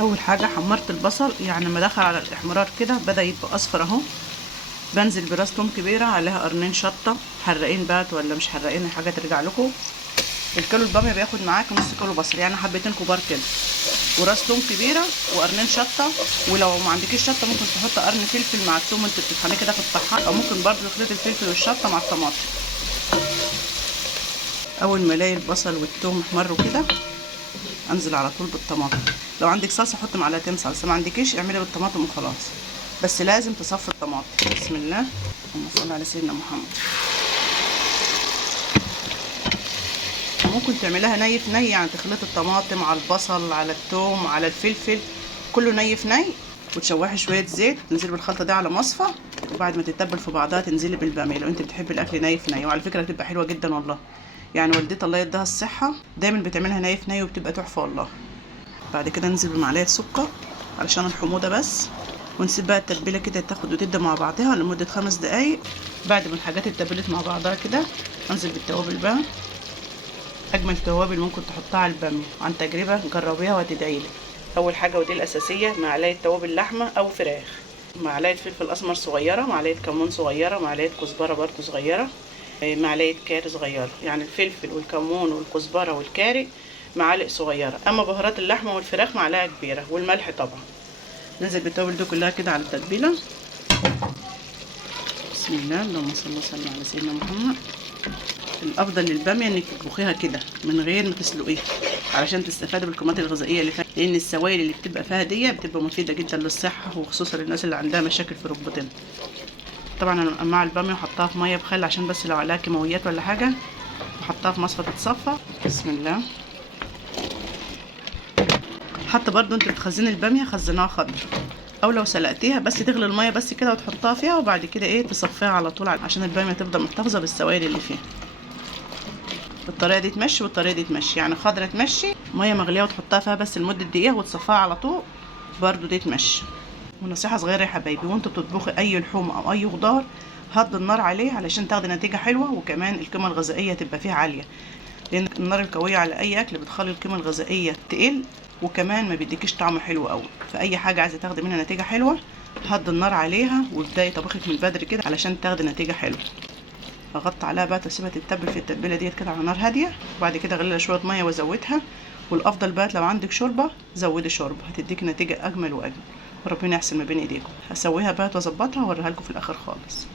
اول حاجه حمرت البصل، يعني لما دخل على الاحمرار كده بدا يبقى اصفر اهو. بنزل براس توم كبيره عليها قرنين شطه، حراقين بات ولا مش حراقين حاجه ترجع لكم. الكيلو الباميه بياخد معاك نص كيلو بصل، يعني حبتين كبار كده، وراس توم كبيره وقرنين شطه. ولو ما عندكيش شطه ممكن تحط قرن فلفل مع التوم انت بتطحنيه كده في الطحان، او ممكن برضه تخلط الفلفل والشطه مع الطماطم. اول ما الاقي البصل والثوم احمروا كده انزل على طول بالطماطم. لو عندك صلصه حط معلقتين صلصه، ما عندكيش اعملي بالطماطم وخلاص، بس لازم تصفي الطماطم. بسم الله، اللهم صل على سيدنا محمد. ممكن تعملها ني في ني، يعني تخلطي الطماطم على البصل على الثوم على الفلفل كله ني في ني، وتشوحي شويه زيت وتنزلي بالخلطه دي على مصفى، وبعد ما تتبل في بعضها تنزلي بالباميه لو انت بتحبي الاكل ني في ني. وعلى فكره بتبقى حلوه جدا والله، يعني والدتي الله يديها الصحه دايما بتعملها ني في ني وبتبقى تحفه والله. بعد كده انزل بمعلقه سكر علشان الحموضه بس، ونسيب بقى التتبيله كده تاخد وتدي مع بعضها لمده 5 دقايق. بعد ما الحاجات اتبلت مع بعضها كده انزل بالتوابل بقى. اجمل توابل ممكن تحطها على الباميه، عن تجربه جربيها وهتدعيلي. اول حاجه ودي الاساسيه، معلقه توابل لحمه او فراخ، معلقه فلفل اسمر صغيره، معلقه كمون صغيره، معلقه كزبره برضو صغيره، معلقه كاري صغيره. يعني الفلفل والكمون والكزبره والكاري معالق صغيره، اما بهارات اللحمه والفراخ معلقه كبيره، والملح طبعا. ننزل بالتوابل دي كلها كده على التتبيله. بسم الله، اللهم صل وسلم على سيدنا محمد. الافضل للباميه انك تطبخيها كده من غير ما تسلقيها، علشان تستفادي بالقيمات الغذائيه اللي فيها، لان السوائل اللي بتبقى فيها دي بتبقى مفيده جدا للصحه، وخصوصا للناس اللي عندها مشاكل في ركبتين. طبعا انا مقمعه الباميه وحطها في ميه بخل عشان بس لو عليها كيماويات ولا حاجه، وحطها في مصفى تتصفى. بسم الله. حتى برضو انت بتخزني الباميه خزناها خضر، او لو سلقتيها بس تغلي الميه بس كده وتحطها فيها، وبعد كده ايه تصفيها على طول عشان الباميه تفضل محتفظه بالسوائل اللي فيها. بالطريقه دي تمشي والطريقه دي تمشي، يعني خضره تمشي ميه مغليه وتحطها فيها بس لمده دقيقه وتصفيها على طول، برضو دي تمشي. ونصيحه صغيره يا حبايبي، وانتوا بتطبخي اي لحوم او اي خضار هدوا النار عليه علشان تاخدي نتيجه حلوه، وكمان القيمه الغذائيه تبقى فيها عاليه، لان النار القويه على اي اكل بتخلي القيمه الغذائيه تقل، وكمان ما بيديكيش طعم حلو قوي. فاي حاجه عايزه تاخدي منها نتيجه حلوه هدي النار عليها وابداي طبخك من بدري كده علشان تاخدي نتيجه حلوه. اغطي عليها بقى واسيبها تتبل في التتبيله ديت كده على نار هاديه، وبعد كده اغلي شويه ميه وازودها. والافضل بقى لو عندك شوربه زودي شوربه، هتديك نتيجه اجمل واجمل، وربنا يحسن ما بين ايديكم. هسويها بقى واظبطها واوريها لكم في الاخر خالص.